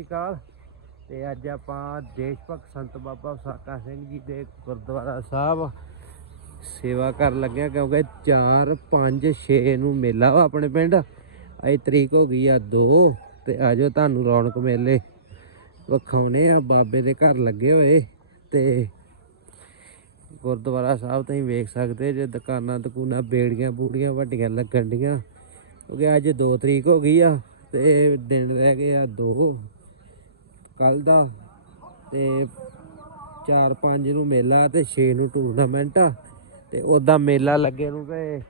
ਸ਼੍ਰੀ ਅਕਾਲ। ਤੇ ਅੱਜ ਆਪਾਂ ਦੇਸ਼ ਭਗਤ ਸੰਤ ਬਾਬਾ ਸਾਕਾ ਸਿੰਘ ਜੀ ਦੇ ਗੁਰਦੁਆਰਾ ਸਾਹਿਬ ਸੇਵਾ ਕਰਨ ਲੱਗਿਆ ਕਿਉਂਕਿ 4 5 6 ਨੂੰ ਮੇਲਾ ਵਾ ਆਪਣੇ ਪਿੰਡ। ਅੱਜ ਤਰੀਕ ਹੋ ਗਈ ਆ 2 ਤੇ ਆਜੋ ਤੁਹਾਨੂੰ ਰੌਣਕ ਮੇਲੇ ਵਿਖਾਉਣੇ ਆ। ਬਾਬੇ ਦੇ ਘਰ ਲੱਗੇ ਹੋਏ ਤੇ ਗੁਰਦੁਆਰਾ ਸਾਹਿਬ ਤੁਸੀਂ ਵੇਖ ਸਕਦੇ ਜੇ ਦੁਕਾਨਾਂ ਦੁਕਾਨਾਂ ਬੇੜੀਆਂ ਬੂੜੀਆਂ ਵੱਡੀਆਂ ਲੱਗਣ ਡੀਆਂ। ਕਿਉਂਕਿ ਅੱਜ 2 ਤਰੀਕ ਹੋ ਗਈ ਆ ਤੇ ਦਿਨ ਰਹਿ ਗਏ ਆ 2 ਕੱਲ ਦਾ ਤੇ 4-5 ਨੂੰ ਮੇਲਾ ਤੇ 6 ਨੂੰ ਟੂਰਨਾਮੈਂਟ ਆ। ਤੇ ਉਦਾਂ ਮੇਲਾ ਲੱਗੇ ਨੂੰ ਤੇ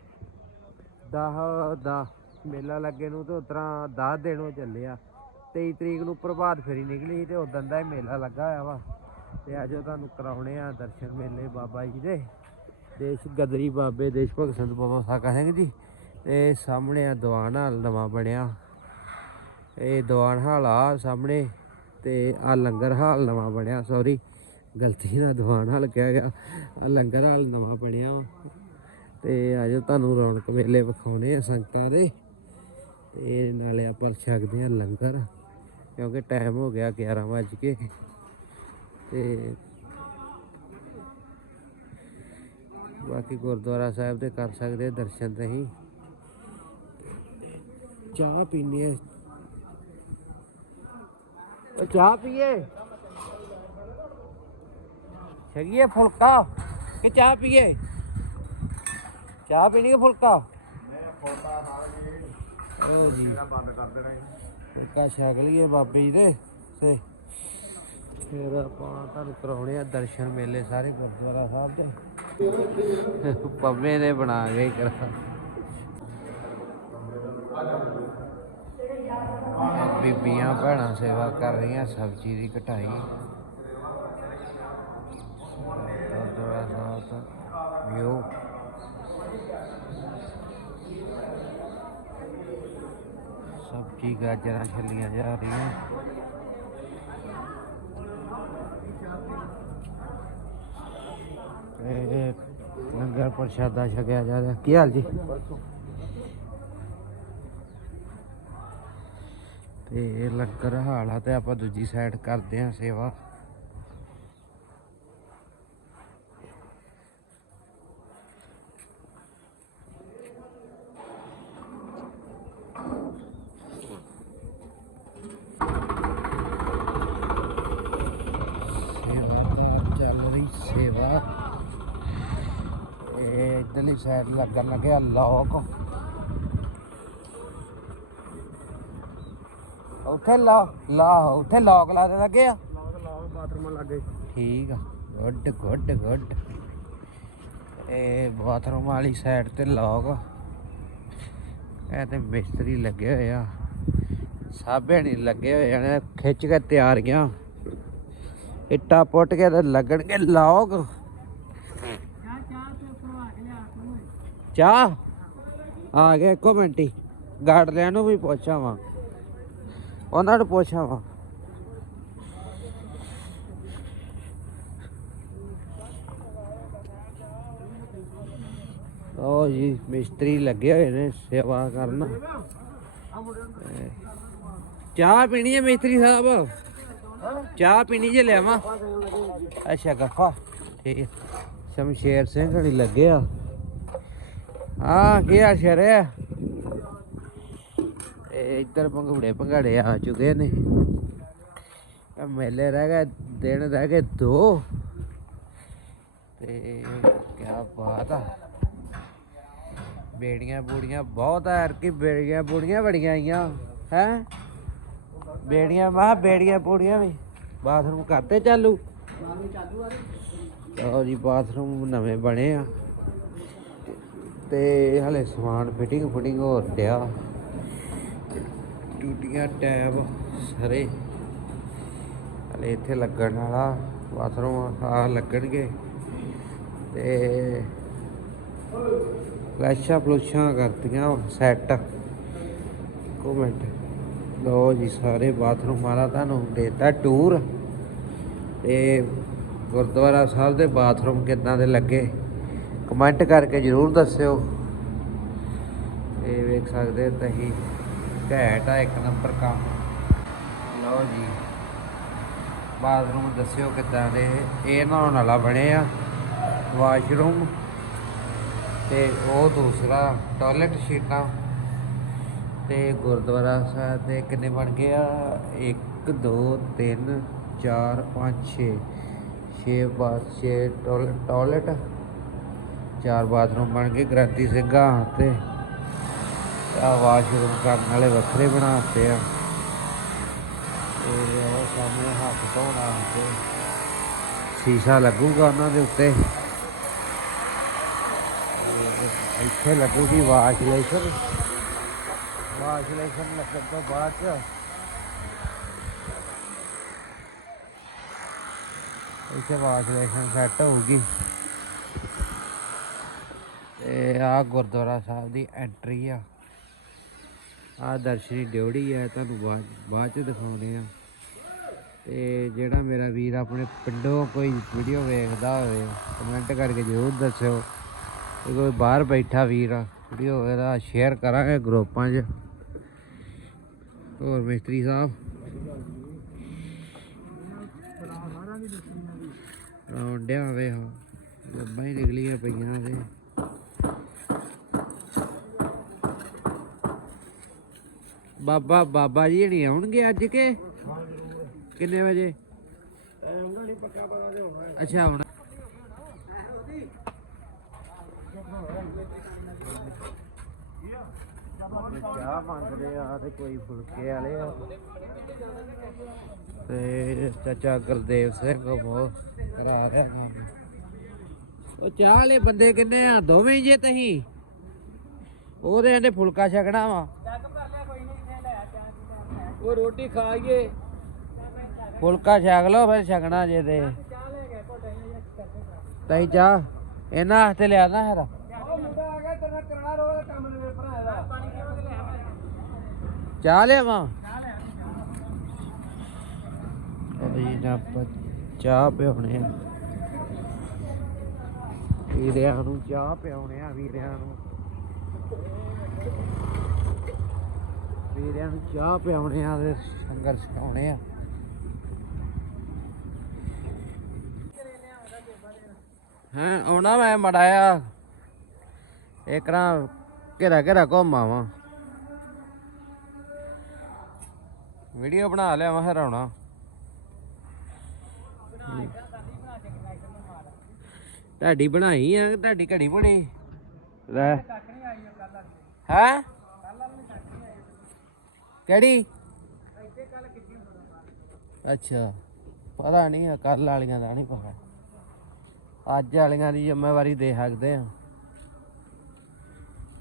10 ਦਾ ਮੇਲਾ ਲੱਗੇ ਨੂੰ ਤੇ ਉਤਰਾ 10 ਦਿਨ ਹੋ ਚੱਲੇ ਆ। 23 ਤਰੀਕ ਨੂੰ ਪ੍ਰਭਾਤ ਫੇਰੀ ਨਿਕਲੀ ਸੀ ਤੇ ਉਦੋਂ ਦਾ ਹੀ ਮੇਲਾ ਲੱਗਾ ਹੋਇਆ ਵਾ। ਤੇ ਅੱਜ ਤੁਹਾਨੂੰ ਕਰਾਉਣੇ ਆ ਦਰਸ਼ਨ ਮੇਲੇ ਬਾਬਾ ਜੀ ਦੇ। ਦੇਸ਼ ਗਦਰੀ ਬਾਬੇ, ਦੇਸ਼ ਭਗਤ ਸੰਤ ਬਾਬਾ ਸਾਕਾ ਸਿੰਘ ਜੀ। ਇਹ ਸਾਹਮਣੇ ਆ ਦੀਵਾਨ ਹਾਲ ਨਵਾਂ ਬਣਿਆ। ਇਹ ਦੀਵਾਨ ਹਾਲ ਆ ਸਾਹਮਣੇ। ਤੇ ਆ ਲੰਗਰ ਹਾਲ ਨਵਾਂ ਬਣਿਆ ਸੌਰੀ ਗਲਤੀ ਨਾਲ ਦੀਵਾਨ ਹਾਲ ਕਿਹਾ ਗਿਆ। ਆ ਲੰਗਰ ਹਾਲ ਨਵਾਂ ਬਣਿਆ ਵਾ। ਤੇ ਆਜੋ ਤੁਹਾਨੂੰ ਰੌਣਕ ਮੇਲੇ ਵਿਖਾਉਣੇ ਆ ਸੰਗਤਾਂ ਦੇ। ਤੇ ਨਾਲੇ ਆਪਾਂ ਛਕਦੇ ਆ ਲੰਗਰ, ਕਿਉਂਕਿ ਟਾਈਮ ਹੋ ਗਿਆ 11 ਵੱਜ ਕੇ। ਤੇ ਬਾਕੀ ਗੁਰਦੁਆਰਾ ਸਾਹਿਬ ਦੇ ਕਰ ਸਕਦੇ ਦਰਸ਼ਨ ਤੁਸੀਂ। ਚਾਹ ਪੀਣੀ ਹੈ ਉਹ ਚਾਹ ਪੀਏ ਛਗੀਏ ਫੁਲਕਾ ਕਿ ਚਾਹ ਪੀਏ ਚਾਹ ਪੀਣੀ ਕਿ ਫੁਲਕਾ ਉਹ ਜੀ ਫੁਲਕਾ ਛਕ ਲਈਏ ਬਾਬੇ ਜੀ ਦੇ ਤੇ ਫਿਰ ਆਪਾਂ ਤੁਹਾਨੂੰ ਕਰਾਉਣੇ ਆ ਦਰਸ਼ਨ ਮੇਲੇ ਸਾਰੇ ਗੁਰਦੁਆਰਾ ਸਾਹਿਬ ਦੇ ਪੰਮੇ ਨੇ ਬਣਾ ਕੇ ਹੀ ਕਰਾ ਬੀਬੀਆਂ ਭੈਣਾਂ ਸੇਵਾ ਕਰ ਰਹੀਆਂ, ਸਬਜ਼ੀ ਦੀ ਕਟਾਈ। ਗੁਰਦੁਆਰਾ ਸਾਹਿਬ ਵਿਊ। ਸਬਜ਼ੀ ਗਾਜਰਾਂ ਛੱਲੀਆਂ ਜਾ ਰਹੀਆਂ। ਤੇ ਲੰਗਰ ਪ੍ਰਸ਼ਾਦਾ ਛਕਿਆ ਜਾ ਰਿਹਾ। ਕੀ ਹਾਲ ਜੀ? ਤੇ ਇਹ ਲੰਗਰ ਹਾਲ ਆ ਤੇ ਆਪਾਂ ਦੂਜੀ ਸਾਈਡ ਕਰਦੇ ਆ ਸੇਵਾ। ਸੇਵਾਦਾਰ ਚੱਲ ਰਹੀ, ਸੇਵਾ। ਇਹ ਇਧਰਲੀ ਸਾਈਡ ਲੱਗਣ ਲੱਗਿਆ ਲੋਕ ਉੱਥੇ ਲਾ ਲਾ ਉੱਥੇ ਲੋਕ ਲਾ ਦੇ ਲੱਗੇ ਆ। ਬਾਥਰੂਮ ਲੱਗੇ। ਠੀਕ ਆ ਗੁੱਡ ਗੁੱਡ ਗੁੱਡ ਇਹ ਬਾਥਰੂਮ ਵਾਲੀ ਸਾਈਡ ਤੇ ਲੋਕ ਇਹ ਤੇ ਮਿਸਤਰੀ ਲੱਗੇ ਹੋਏ ਆ। ਸਾਬੇ ਨਹੀਂ ਲੱਗੇ ਹੋਏ ਨੇ ਖਿੱਚ ਕੇ ਤਿਆਰੀਆਂ ਇੱਟਾਂ ਪੁੱਟ ਕੇ ਤੇ ਲੱਗਣਗੇ ਲੋਕ ਚਾਹ? ਆ ਗਿਆ ਇੱਕੋ ਮਿੰਟ ਹੀ। ਗਾਰਡਲਿਆਂ ਨੂੰ ਵੀ ਪੁੱਛਾਂ ਵਾ। ਉਹਨਾਂ ਨੂੰ ਪੁੱਛਾਂ। ਵਾ ਉਹ ਜੀ, ਮਿਸਤਰੀ ਲੱਗੇ ਹੋਏ ਨੇ ਸੇਵਾ ਕਰਨ। ਚਾਹ ਪੀਣੀ ਹੈ ਮਿਸਤਰੀ ਸਾਹਿਬ? ਚਾਹ ਪੀਣੀ ਜੇ ਲਿਆਵਾਂ। ਅੱਛਾ, ਗੱਫਾ। ਠੀਕ ਸ਼ਮਸ਼ੇਰ ਸਿੰਘ ਹਣੀ ਲੱਗੇ ਆ। ਆ ਕੀ ਆ ਸ਼ਰੇ ਇੱਧਰ ਪੰਗੂੜੇ ਪੰਗਾੜੇ ਆ ਚੁੱਕੇ ਨੇ। ਮੇਲੇ ਰਹਿ ਗਏ, ਦਿਨ ਰਹਿ ਗਏ ਦੋ। ਤੇ ਕੀ ਬਾਤ ਆ। ਬੇੜੀਆਂ ਬੂੜੀਆਂ ਬਹੁਤ ਆ ਕਿ ਬੇੜੀਆਂ ਬੂੜੀਆਂ ਬੜੀਆਂ ਆਈਆਂ, ਹੈ? ਬੇੜੀਆਂ, ਮਾ ਬੇੜੀਆਂ ਬੂੜੀਆਂ ਵੀ ਬਾਥਰੂਮ ਕਰਦੇ ਚਾਲੂ। ਲਓ ਜੀ, ਬਾਥਰੂਮ ਨਵੇਂ ਬਣੇ ਆ। ਤੇ ਹਲੇ ਸਮਾਨ ਫਿਟਿੰਗ ਫੁਟਿੰਗ ਹੋ ਰਿਹਾ ਟੂਟੀਆਂ ਟੈਬ। ਸਾਰੇ ਹਲੇ ਇੱਥੇ ਲੱਗਣ ਵਾਲਾ ਬਾਥਰੂਮ ਆ ਲੱਗਣਗੇ। ਤੇ ਫਲੈਸ਼ਾਂ ਫਲੂਸ਼ਾਂ ਕਰਤੀਆਂ ਸੈੱਟ ਕੋ ਮਿੰਟ। ਲੋ ਜੀ, ਸਾਰੇ ਬਾਥਰੂਮ ਵਾਲਾ ਤੁਹਾਨੂੰ ਦੇਤਾ ਟੂਰ ਤੇ ਗੁਰਦੁਆਰਾ ਸਾਹਿਬ ਦੇ ਬਾਥਰੂਮ ਕਿੱਦਾਂ ਦੇ ਲੱਗੇ ਕਮੈਂਟ ਕਰਕੇ ਜਰੂਰ ਦੱਸਿਓ। ਇਹ ਵੇਖ ਸਕਦੇ ਤੁਸੀਂ। ਘੈਟ ਆ, ਇੱਕ ਨੰਬਰ ਕੰਮ। ਲਓ ਜੀ, ਬਾਥਰੂਮ ਦੱਸਿਓ ਕਿੱਦਾਂ ਦੇ। ਇਹ ਨਹਾਉਣ ਵਾਲਾ ਬਣੇ ਆ, ਵਾਸ਼ਰੂਮ ਤੇ ਉਹ ਦੂਸਰਾ ਟਾਇਲਟ ਸ਼ੀਟਾਂ ਤੇ ਗੁਰਦੁਆਰਾ ਸਾਹਿਬ ਦੇ ਕਿੰਨੇ ਬਣ ਗਏ ਆ? 1 2 3 4 5 6 6 ਬਾਥ 6 ਟਾਇਲਟ ਚਾਰ ਬਾਥਰੂਮ ਬਣ ਗਏ ਗ੍ਰੰਥੀ ਸਿੰਘਾਂ ਤੇ। ਆ ਵਾਸ਼ਰੂਮ ਕਰਨ ਵਾਲੇ ਵੱਖਰੇ ਬਣਾਤੇ ਆ। ਤੇ ਉਹ ਸਾਹਮਣੇ ਹੱਥ ਧੋਣਾ ਤੇ ਸ਼ੀਸ਼ਾ ਲੱਗੂਗਾ ਉਹਨਾਂ ਦੇ ਉੱਤੇ। ਇੱਥੇ ਲੱਗੂਗੀ ਵਾਸ਼ਲੇਸ਼ਨ। ਲੇਸ਼ਨ ਲੱਗਣ ਤੋਂ ਬਾਅਦ ਚ ਇੱਥੇ ਵਾਸ਼ ਲੇਸ਼ਨ ਸੈੱਟ ਹੋਊਗੀ। ਤੇ ਆ ਗੁਰਦੁਆਰਾ ਸਾਹਿਬ ਦੀ ਐਂਟਰੀ ਆ। ਆ ਦਰਸ਼ਨੀ ਡਿਉੜੀ ਆ, ਤੁਹਾਨੂੰ ਬਾਅਦ ਬਾਅਦ ਚ ਦਿਖਾਉਂਦੇ ਆ। ਤੇ ਜਿਹੜਾ ਮੇਰਾ ਵੀਰ ਆਪਣੇ ਪਿੰਡੋਂ ਕੋਈ ਵੀਡੀਓ ਵੇਖਦਾ ਹੋਵੇ ਕਮੈਂਟ ਕਰਕੇ ਜ਼ਰੂਰ ਦੱਸਿਓ। ਤੇ ਕੋਈ ਬਾਹਰ ਬੈਠਾ ਵੀਰ ਆ ਵੀਡੀਓ ਇਹਦਾ ਸ਼ੇਅਰ ਕਰਾਂਗੇ ਗਰੁੱਪਾਂ 'ਚ। ਹੋਰ ਮਿਸਤਰੀ ਸਾਹਿਬ? ਰੌਂਡਿਆ ਹੋਵੇ ਹਾਂ ਲੱਭਾਂ ਹੀ ਨਿਕਲੀਆਂ ਪਈਆਂ ਤੇ ਬਾਬਾ ਬਾਬਾ ਜੀ ਨਹੀਂ ਆਉਣਗੇ ਅੱਜ ਕੇ? ਕਿੰਨੇ ਵਜੇ? ਅੱਛਾ, ਹੁਣ। ਚਾਹ ਮੰਗਦੇ ਆ ਤੇ ਕੋਈ ਫੁਲਕੇ ਵਾਲੇ ਆ ਤੇ ਚਾਚਾ ਗੁਰਦੇਵ ਸਿੰਘ ਉਹ ਕਰਾ ਰਿਹਾ ਕੰਮ। ਉਹ ਚਾਹ ਵਾਲੇ ਬੰਦੇ ਕਿੰਨੇ ਆ? ਦੋਵੇਂ ਜੇ ਤਹੀਂ ਉਹਦੇ ਇਹਨੇ ਫੁਲਕਾ ਛਕਣਾ ਵਾ। ਉਹ ਰੋਟੀ ਖਾਈਏ ਫੁਲਕਾ ਛਕ ਲਓ ਫਿਰ ਛਕਣਾ ਜੇ ਤੇ। ਤਈ ਚਾਹ ਇਹਨਾਂ ਹੱਥੇ ਲਿਆਦਾ ਹੈਰਾ ਚਾਹ ਲਿਆਵਾਂ? ਅਭੀ ਨਾ ਚਾਹ ਪਿਉਣੇ ਆ। ਵੀਰਿਆਂ ਨੂੰ ਚਾਹ ਪਿਉਣੇ ਆ ਵੀਰਿਆਂ ਨੂੰ। ਵੀਰਿਆਂ ਨੂੰ ਚਾਹ ਪਿਆਉਣੇ ਆ ਤੇ ਸੰਗਰ ਸਿਖਾਉਣੇ ਆ। ਹਾਂ, ਆਉਣਾ ਮੈਂ ਮੜਾਇਆ ਇੱਕ ਨਾ ਘੇਰਾ ਘੁੰਮਾ ਵਾਂ ਵੀਡੀਓ ਬਣਾ ਲਿਆ ਮੈਂ ਹਰਾਉਣਾ। ਤੁਹਾਡੀ ਬਣਾਈ ਆ ਤੁਹਾਡੀ ਘੜੀ ਬਣੀ? ਲੈ। ਹੈ? ਕਿਹੜੀ? ਅੱਛਾ ਪਤਾ ਨਹੀਂ ਕੱਲ ਵਾਲੀਆਂ ਦਾ ਨਹੀਂ ਪਤਾ। ਅੱਜ ਵਾਲੀਆਂ ਦੀ ਜ਼ਿੰਮੇਵਾਰੀ ਦੇ ਸਕਦੇ ਆ।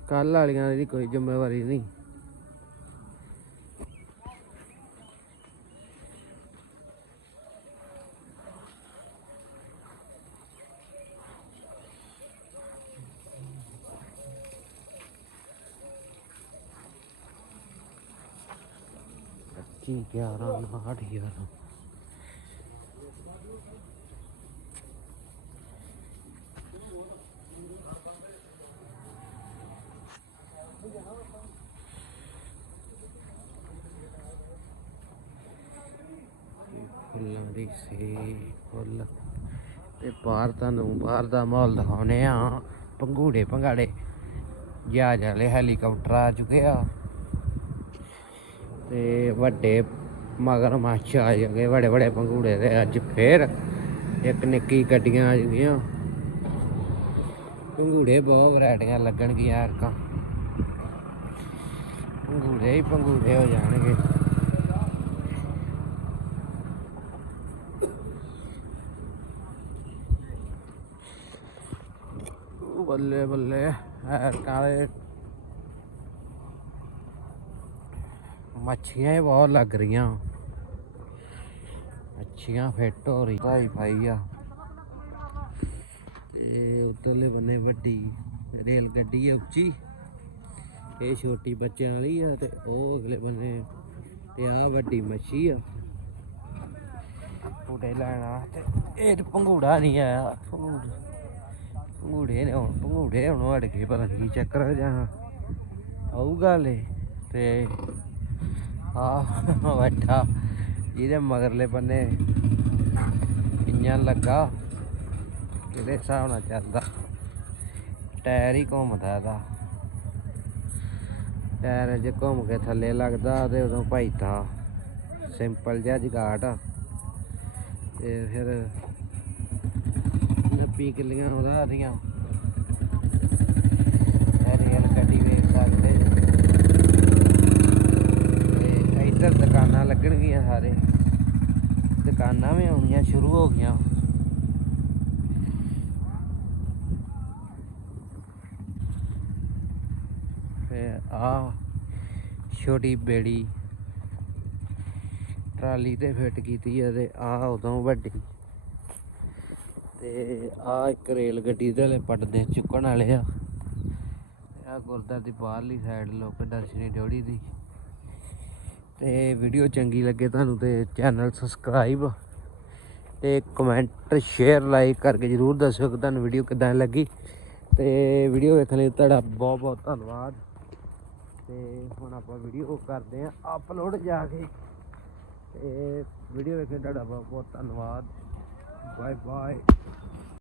ਕੱਲ ਵਾਲੀਆਂ ਦੀ ਕੋਈ ਜ਼ਿੰਮੇਵਾਰੀ ਨਹੀਂ। ਪੱਚੀ ਗਿਆਰਾਂ ਉਨਾਹਠ ਗਿਆਰਾਂ। ਇਹ ਫੁੱਲਾਂ ਦੀ ਸੇ ਫੁੱਲ। ਤੇ ਬਾਹਰ ਤੁਹਾਨੂੰ ਬਾਹਰ ਦਾ ਮਾਹੌਲ ਦਿਖਾਉਨੇ ਆ ਪੰਗੂੜੇ ਪੰਗਾੜੇ ਜਹਾਜ਼ ਵਾਲੇ ਹੈਲੀਕਾਪਟਰ ਆ ਚੁੱਕੇ ਆ। ਤੇ ਵੱਡੇ ਮਗਰ ਮੱਛ ਆ ਗਏ ਵੱਡੇ ਵੱਡੇ ਪੰਗੂੜੇ ਤੇ ਅੱਜ ਫੇਰ ਇੱਕ ਨਿੱਕੀ ਗੱਡੀਆਂ ਆ ਗਈਆਂ ਪੰਗੂੜੇ ਬਹੁਤ ਵੈਰਾਈਟੀਆਂ ਲੱਗਣਗੀਆਂ ਯਾਰਕਾਂ ਪੰਗੂੜੇ ਹੀ ਪੰਗੂੜੇ ਹੋ ਜਾਣਗੇ। ਬੱਲੇ ਬੱਲੇ ਐਰਕਾਂ ਦੇ ਮੱਛੀਆਂ ਹੀ ਬਹੁਤ ਲੱਗ ਰਹੀਆਂ। ਮੱਛੀਆਂ ਫਿੱਟ ਹੋ ਰਹੀ ਭਾਈ ਭਾਈ ਆ। ਤੇ ਉਧਰਲੇ ਬੰਨੇ ਵੱਡੀ ਰੇਲ ਗੱਡੀ ਹੈ ਉੱਚੀ। ਇਹ ਛੋਟੀ ਬੱਚਿਆਂ ਵਾਲੀ ਆ ਤੇ ਉਹ ਅਗਲੇ ਬੰਨੇ ਤੇ ਆ ਵੱਡੀ ਮੱਛੀ ਆ। ਪੂੜੇ ਲੈਣਾ ਤੇ ਇਹ ਪੰਘੂੜਾ ਨਹੀਂ ਆਇਆ। ਪੰਘੂੜੇ ਨੇ ਹੁਣ ਪੰਘੂੜੇ ਹੁਣ ਅੜ ਗਏ, ਪਤਾ ਨਹੀਂ ਕੀ ਚੱਕਰ ਆ ਜਾਂ। ਆਊਗਾ ਲੈ ਤੇ ਆ ਬੈਠਾ। ਇਹਦੇ ਮਗਰਲੇ ਬੰਨੇ ਇੰਜਨ ਲੱਗਾ। ਕਿਹੜੇ ਹਿਸਾਬ ਨਾਲ ਚੱਲਦਾ। ਟਾਇਰ ਹੀ ਘੁੰਮਦਾ ਇਹਦਾ। ਟਾਇਰ ਜੇ ਘੁੰਮ ਕੇ ਥੱਲੇ ਲੱਗਦਾ ਤੇ ਉਦੋਂ ਭਾਈ ਤਾਂ ਸਿੰਪਲ ਜਿਹਾ ਜਗਾਟ ਤੇ ਫਿਰ ਨੱਪੀ ਕਿੱਲੀਆਂ ਉਹਦਾ ਦੀਆਂ ਇਹ ਰੇਲ ਗੱਡੀ ਵੇਖ ਸਕਦੇ ਤੇ ਇੱਧਰ ਦੁਕਾਨਾਂ ਲੱਗਣਗੀਆਂ ਸਾਰੇ। ਦੁਕਾਨਾਂ ਵੀ ਆਉਣੀਆਂ, ਸ਼ੁਰੂ ਹੋ ਗਈਆਂ। ਆ ਛੋਟੀ ਬੇੜੀ ਟਰਾਲੀ ਤੇ ਫਿੱਟ ਕੀਤੀ ਹੈ ਤੇ ਆ ਉਦੋਂ ਵੱਡੀ। ਤੇ ਆ ਇੱਕ ਰੇਲ ਗੱਡੀ ਦੇ ਵਾਲੇ ਪੱਟਦੇ ਚੁੱਕਣ ਵਾਲੇ ਆ। ਆ ਗੁਰਦਾ ਦੀ ਬਾਹਰਲੀ ਸਾਈਡ ਲੋਕ ਦਰਸ਼ਨੀ ਡਿਓੜੀ ਦੀ। ਤੇ ਵੀਡੀਓ ਚੰਗੀ ਲੱਗੇ ਤੁਹਾਨੂੰ ਤੇ ਚੈਨਲ ਸਬਸਕ੍ਰਾਈਬ ਤੇ ਕਮੈਂਟ ਸ਼ੇਅਰ ਲਾਈਕ ਕਰਕੇ ਜਰੂਰ ਦੱਸਿਓ ਕਿ ਤੁਹਾਨੂੰ ਵੀਡੀਓ ਕਿਦਾਂ ਲੱਗੀ। ਤੇ ਵੀਡੀਓ ਵੇਖਣ ਲਈ ਤੁਹਾਡਾ ਬਹੁਤ ਬਹੁਤ ਧੰਨਵਾਦ। ਤੇ ਹੁਣ ਆਪਾਂ ਵੀਡੀਓ ਕਰਦੇ ਆਂ ਅਪਲੋਡ ਜਾ ਕੇ। ਤੇ ਵੀਡੀਓ ਵੇਖਣ ਲਈ ਤੁਹਾਡਾ ਬਹੁਤ ਬਹੁਤ ਧੰਨਵਾਦ। Bye bye